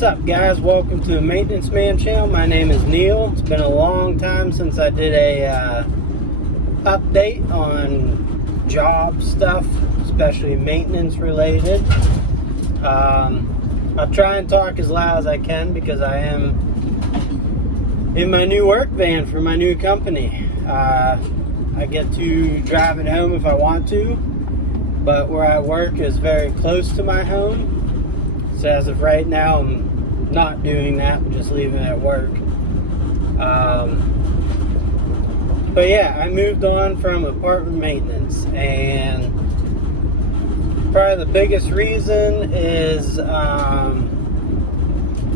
What's up, guys? Welcome to the Maintenance Man channel. My name is Neil. It's been a long time since I did a update on job stuff, especially maintenance related. I'll try and talk as loud as I can because I am in my new work van for my new company. I get to drive it home if I want to, but where I work is very close to my home. So as of right now, I'm not doing that. I'm just leaving it at work. But yeah, I moved on from apartment maintenance, and probably the biggest reason is,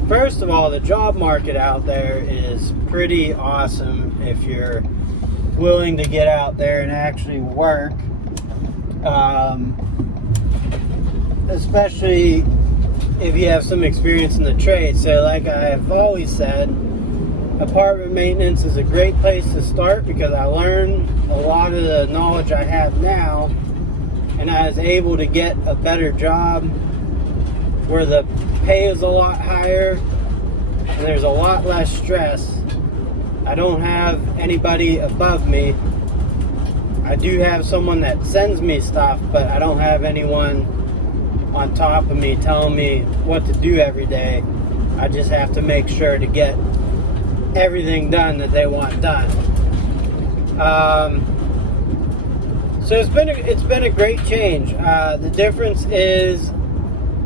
first of all, the job market out there is pretty awesome if you're willing to get out there and actually work. Especially if you have some experience in the trade. So like I've always said, apartment maintenance is a great place to start because I learned a lot of the knowledge I have now, and I was able to get a better job where the pay is a lot higher and there's a lot less stress. I don't have anybody above me. I do have someone that sends me stuff, but I don't have anyone on top of me telling me what to do every day. I just have to make sure to get everything done that they want done. So it's been a great change. The difference is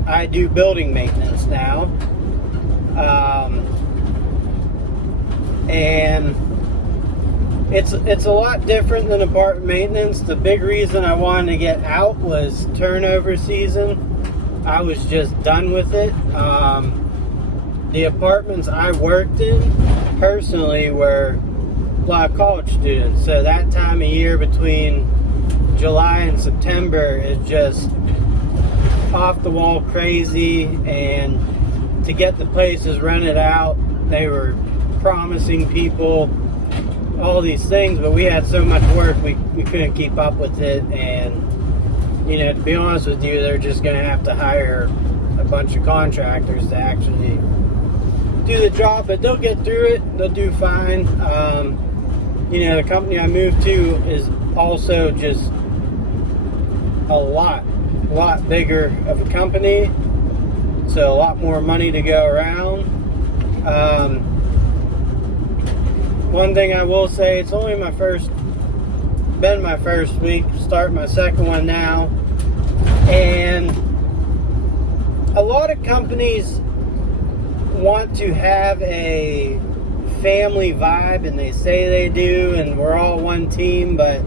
I do building maintenance now, and it's a lot different than apartment maintenance. The big reason I wanted to get out was turnover season. I was just done with it. The apartments I worked in personally were a lot of college students, so that time of year between July and September is just off the wall crazy, and to get the places rented out, they were promising people all these things, but we had so much work we couldn't keep up with it. And to be honest with you, they're just going to have to hire a bunch of contractors to actually do the job, but they'll get through it. They'll do fine. The company I moved to is also just a lot bigger of a company, so a lot more money to go around. One thing I will say, it's only been my first week, start my second one now, and a lot of companies want to have a family vibe, and they say they do, and we're all one team, but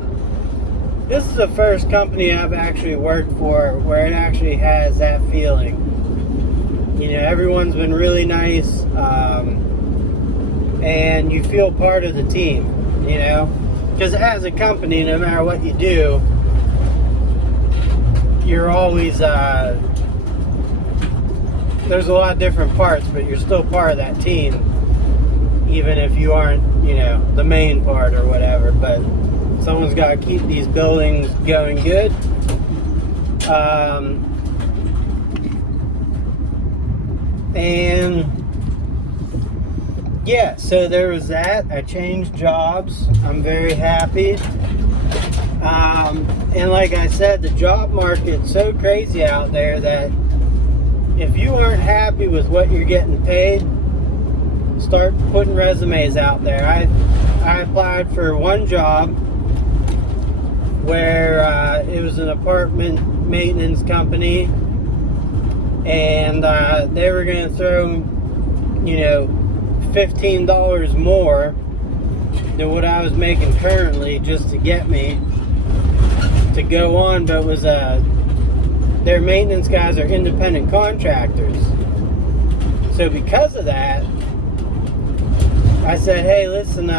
this is the first company I've actually worked for where it actually has that feeling. Everyone's been really nice, and you feel part of the team, because as a company, no matter what you do, you're always, there's a lot of different parts, but you're still part of that team, even if you aren't, the main part or whatever. But someone's got to keep these buildings going good. And yeah, so there was that. I changed jobs. I'm very happy. And like I said, the job market's so crazy out there that if you aren't happy with what you're getting paid, start putting resumes out there. I applied for one job where it was an apartment maintenance company, and they were going to throw, $15 more than what I was making currently just to get me to go on, but it was their maintenance guys are independent contractors. So because of that, I said, hey, listen,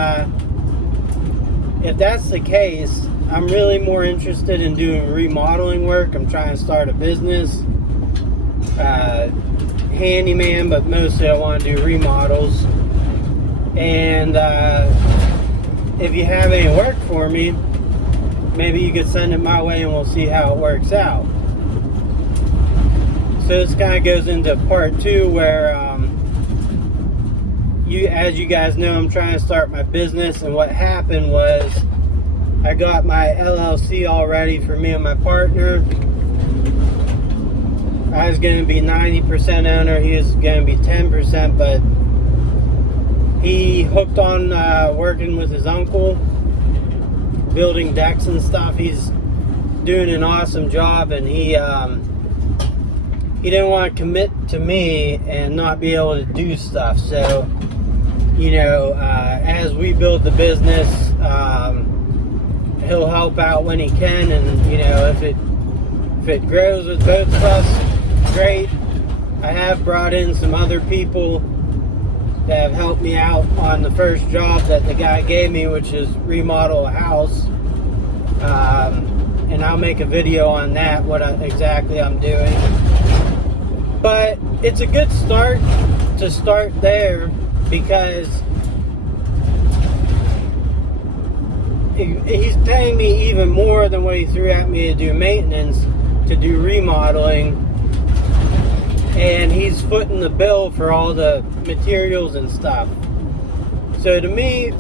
if that's the case, I'm really more interested in doing remodeling work. I'm trying to start a business, handyman, but mostly I want to do remodels. And if you have any work for me, maybe you could send it my way and we'll see how it works out. So this kind of goes into part 2 where as you guys know, I'm trying to start my business, and what happened was I got my LLC all ready for me and my partner. I was going to be 90% owner, he was going to be 10%, but he hooked on working with his uncle, building decks and stuff. He's doing an awesome job, and he didn't want to commit to me and not be able to do stuff. So, as we build the business, he'll help out when he can, and if it grows with both of us, great. I have brought in some other people that have helped me out on the first job that the guy gave me, which is remodel a house, and I'll make a video on that, exactly I'm doing. But it's a good start to start there, because he's paying me even more than what he threw at me to do maintenance, to do remodeling, and he's footing the bill for all the materials and stuff. So to me,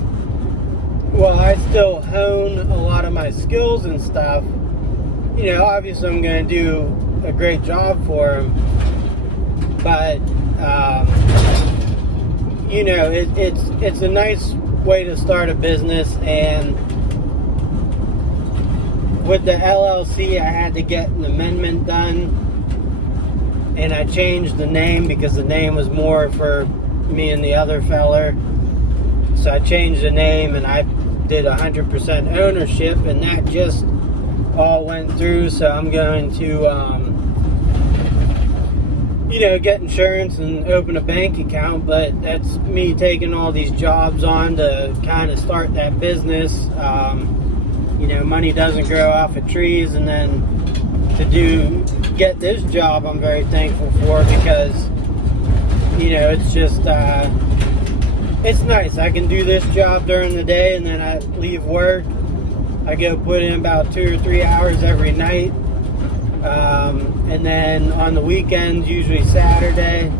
while I still hone a lot of my skills and stuff, obviously I'm going to do a great job for him, but it's a nice way to start a business. And with the LLC, I had to get an amendment done, and I changed the name because the name was more for me and the other feller. So I changed the name, and I did 100% ownership, and that just all went through. So I'm going to get insurance and open a bank account, but that's me taking all these jobs on to kind of start that business. Money doesn't grow off of trees, and then to get this job, I'm very thankful for, because it's just it's nice. I can do this job during the day, and then I leave work, I go put in about 2 or 3 hours every night, and then on the weekends, usually Saturday,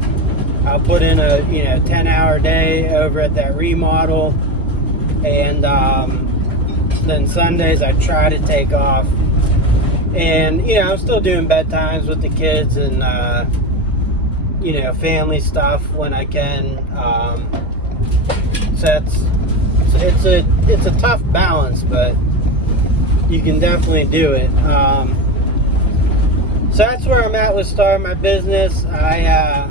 I'll put in a 10-hour day over at that remodel, and then Sundays I try to take off. And I'm still doing bedtimes with the kids and family stuff when I can. So it's a tough balance, but you can definitely do it. So that's where I'm at with starting my business. I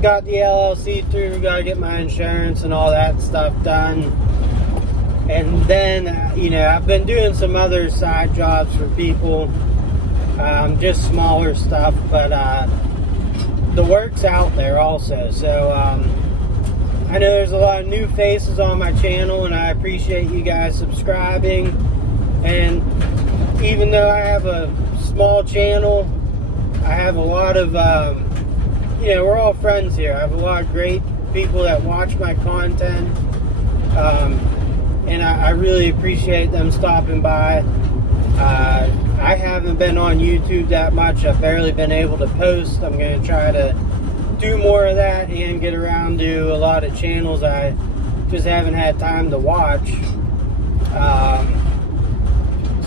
got the LLC through, got to get my insurance and all that stuff done. And then, I've been doing some other side jobs for people, just smaller stuff, but the work's out there also. So I know there's a lot of new faces on my channel, and I appreciate you guys subscribing. And even though I have a small channel, I have a lot of, we're all friends here. I have a lot of great people that watch my content. And I really appreciate them stopping by. I haven't been on YouTube that much. I've barely been able to post. I'm going to try to do more of that and get around to a lot of channels I just haven't had time to watch.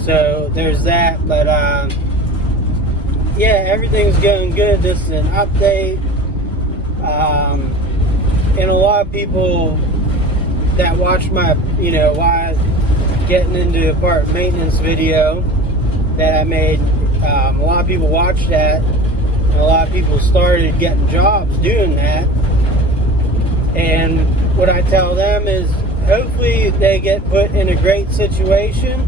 So there's that. But everything's going good. This is an update. And a lot of people that watch my, why getting into apartment maintenance video that I made, a lot of people watched that, and a lot of people started getting jobs doing that. And what I tell them is, hopefully they get put in a great situation.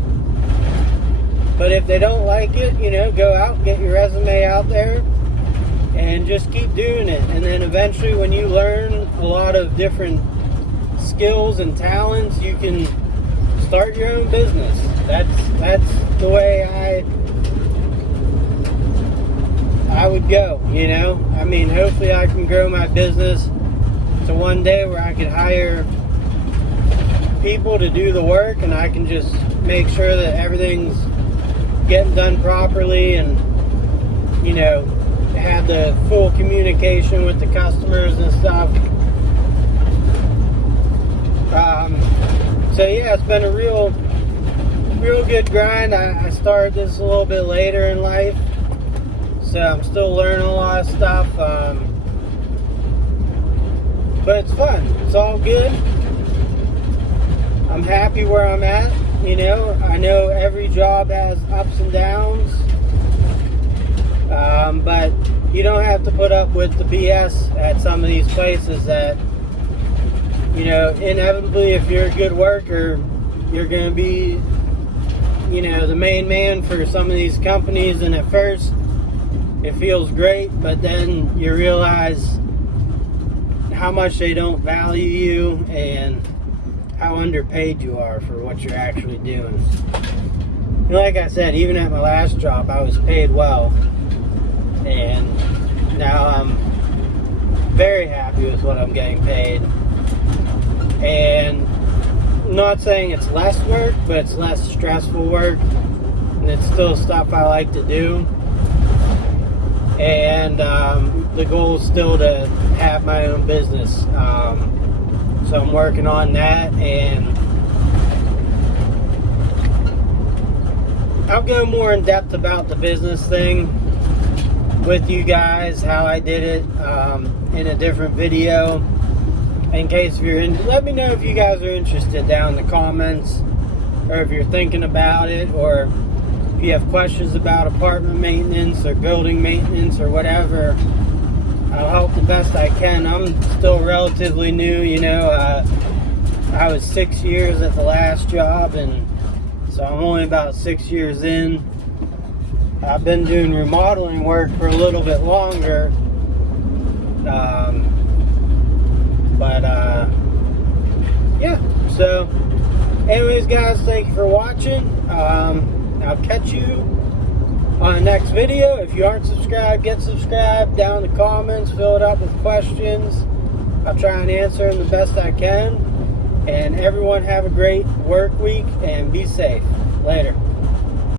But if they don't like it, go out, get your resume out there, and just keep doing it. And then eventually, when you learn a lot of different skills and talents, you can start your own business. That's the way I would go, I mean, hopefully I can grow my business to one day where I could hire people to do the work, and I can just make sure that everything's getting done properly, and you know, have the full communication with the customers and stuff. So yeah, it's been a real good grind. I started this a little bit later in life, so I'm still learning a lot of stuff. But it's fun. It's all good. I'm happy where I'm at. You know, I know every job has ups and downs, but you don't have to put up with the BS at some of these places that, you know, inevitably, if you're a good worker, you're going to be, you know, the main man for some of these companies. And at first, it feels great, but then you realize how much they don't value you and how underpaid you are for what you're actually doing. And like I said, even at my last job, I was paid well, and now I'm very happy with what I'm getting paid. And I'm not saying it's less work, but it's less stressful work, and it's still stuff I like to do. And the goal is still to have my own business. So I'm working on that, and I'll go more in depth about the business thing with you guys, how I did it, in a different video. In case you're in, let me know if you guys are interested down in the comments, or if you're thinking about it, or if you have questions about apartment maintenance or building maintenance or whatever. I'll help the best I can. I'm still relatively new, you know. I was 6 years at the last job, and so I'm only about 6 years in. I've been doing remodeling work for a little bit longer. Yeah. So, anyways, guys, thank you for watching. I'll catch you on the next video. If you aren't subscribed, get subscribed. Down in the comments, fill it up with questions. I'll try and answer them the best I can. And everyone have a great work week and be safe. Later.